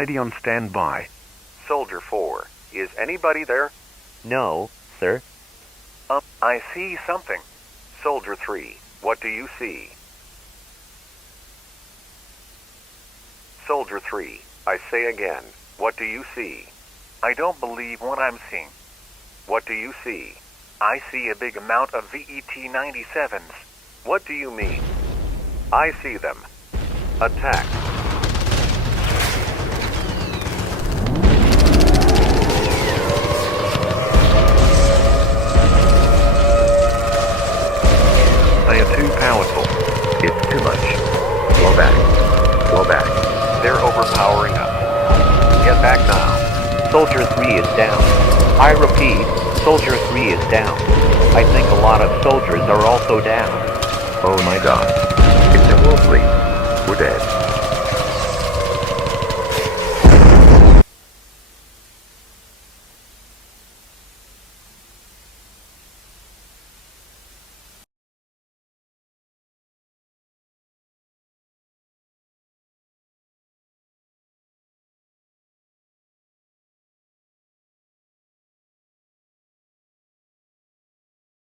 Ready on standby. Soldier 4, is anybody there? No, sir. I see something. Soldier 3, what do you see? Soldier 3, I say again, what do you see? I don't believe what I'm seeing. What do you see? I see a big amount of VET-97s. What do you mean? I see them. Attack. They are too powerful. It's too much. Blow back. Blow back. They're overpowering us. Get back now. Soldier 3 is down. I repeat, Soldier 3 is down. I think a lot of soldiers are also down. Oh my God.